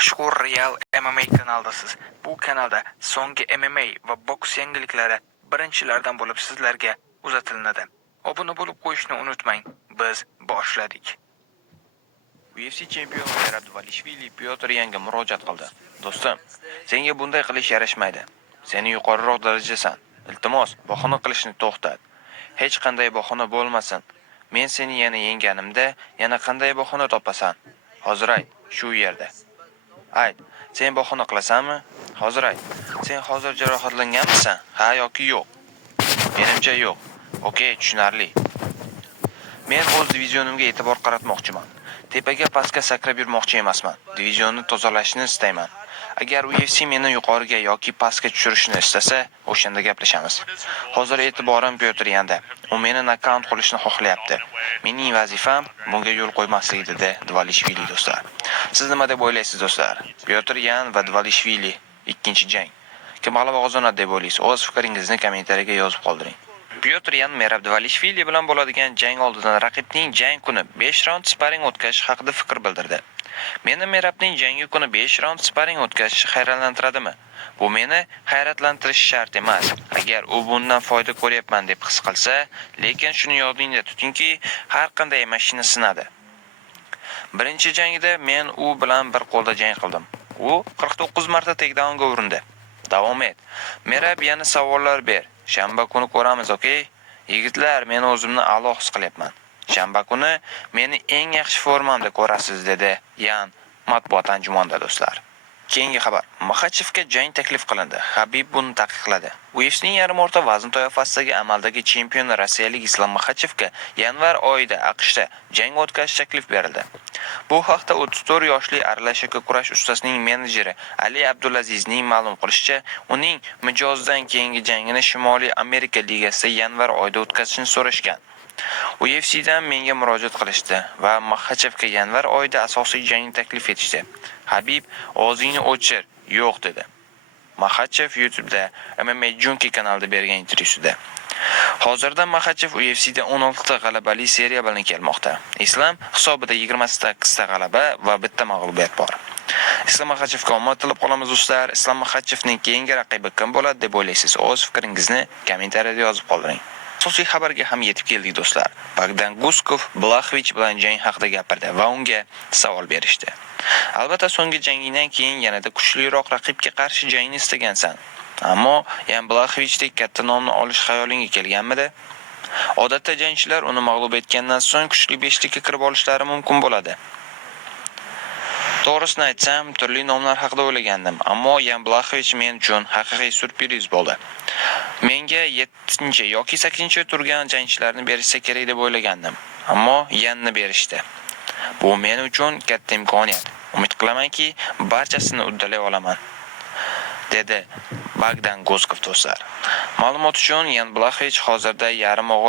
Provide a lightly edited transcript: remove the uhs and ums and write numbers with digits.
Mashhur Real MMA kanaldasiz. Bu kanalda so'nggi MMA va boks yangiliklari birinchilardan bo'lib sizlarga uzatiladi. Obuna bo'lib qo'yishni unutmang. Biz boshladik. UFC chempioni Merab Dvalishvili Pyotr Yanga murojaat qildi. Do'stim, senga bunday qilish yarashmaydi. Seni yuqoriroq darajasan. Iltimos, bahona qilishni to'xtat. Hech qanday bahona bo'lmasin. Men seni yana yenganimda yana qanday bahona topasan? Hozir ayt, shu yerda. Ayt, sen bahona qilasanmi? Hozir ayt. Sen hozir jarohatlanganmisan? Ha yoki yo'q? Menimcha yo'q. Okey, tushunarli. Men o'z divizionimga e'tibor qaratmoqchiman. Tepaga pastga sakrab yurmoqchi emasman. Divizionni tozalashni istayman. Agar UFC meni yuqoriga yoki pastga tushirishni istasa, o'shanda gaplashamiz. Hozir e'tiborim Pyotr Yanda. U meni nokaut qilishni xohlayapti. Mening vazifam bunga yo'l qo'ymaslik dedi Dvalishvili do'stlar. Siz nima deb o'ylaysiz do'stlar? Pyotr Yan va Dvalishvili ikkinchi jang. Kim g'alaba qozonadi deb o'ylaysiz? O'z fikringizni kommentariyaga yozib qoldiring. Pyotr Yan Merab Dvalishvili bilan bo'ladigan jang oldidan raqibning jang kuni 5 raund sparing o'tkazish haqida fikr bildirdi. Meni Merabning jangi kuni 5 raund sparing o'tkazishi hayratlantiradimi? Bu meni hayratlantirishi shart emas. Agar u bundan foyda ko'ryapman deb his qilsa, lekin shuni yodingizda tutingki, har qanday mashina sinadi. Birinchi jangida men u bilan bir qo'lda jang qildim. U 49 marta takedownga urindi. Davom et. Merab yana savollar ber. Shanba kuni ko'ramiz, okey? Yigitlar, men o'zimni a'lo his qilyapman. Shanba kuni meni eng yaxshi formamda ko'rasiz dedi Yan matbuot anjumanida do'stlar. Keyingi xabar. Maxachevga jang taklif qilindi. Habib buni taqiqladi. UFC'ning yarim o'rta vazn toifasidagi amaldagi chempioni rossiyalik Islom Maxachevga yanvar oyida AQShda jang o'tkazish taklif berildi. Bu haqda 34 yoshli aralashaka kurash ustasining menejeri Ali Abdulazizning ma'lum qilishicha, uning mijozdan keyingi jangini Shimoliy Amerika ligasida yanvar oyida o'tkazishni so'rashgan. UFC'dan menga murojaat qilishdi va Maxachevga yanvar oyida asosiy jangni taklif etishdi. Habib, o'zingni o'chir, yo'q dedi. Maxachev YouTube'da MMA Junkie kanalida bergan intervyusida. Hozirda Maxachev UFC'da 16 ta g'alabali seriya bilan kelmoqda. Islom hisobida 28 ta g'alaba va bitta mag'lubiyat bor. Islom Maxachevga omad tilab qolamiz do'stlar. Islom Maxachevning keyingi raqibi kim bo'ladi deb o'ylaysiz? O'z fikringizni kommentariyada yozib qoldiring. Asosiy xabarga ham yetib keldik do'stlar. Bogdan Guskov Blachvich bilan jang haqida gapirdi va unga savol berishdi. Albatta so'nggi jangingdan keyin yanada kuchliroq raqibga qarshi jangni istagansan. Ammo Yan Blachvichdek katta nomni olish xayolingga kelganmidi? Odatda jangchilar uni mag'lub etgandan so'ng kuchli 5likka kirib olishlari mumkin bo'ladi. To'g'risini aytsam, turli nomlar haqida o'ylagandim, ammo Yan Blachvich men uchun haqiqiy syurpriz bo'ldi. Menga 7 yoki 8 turgan jangchilarni berishsa kerak deb o'ylagandim, ammo Yanni berishdi. Bu men uchun katta imkoniyat. Umid qilamanki, barchasini uddalay olaman, dedi Bogdan Guskov do'stlar. Ma'lumot uchun, Yan Blachvich hozirda yarim og'ir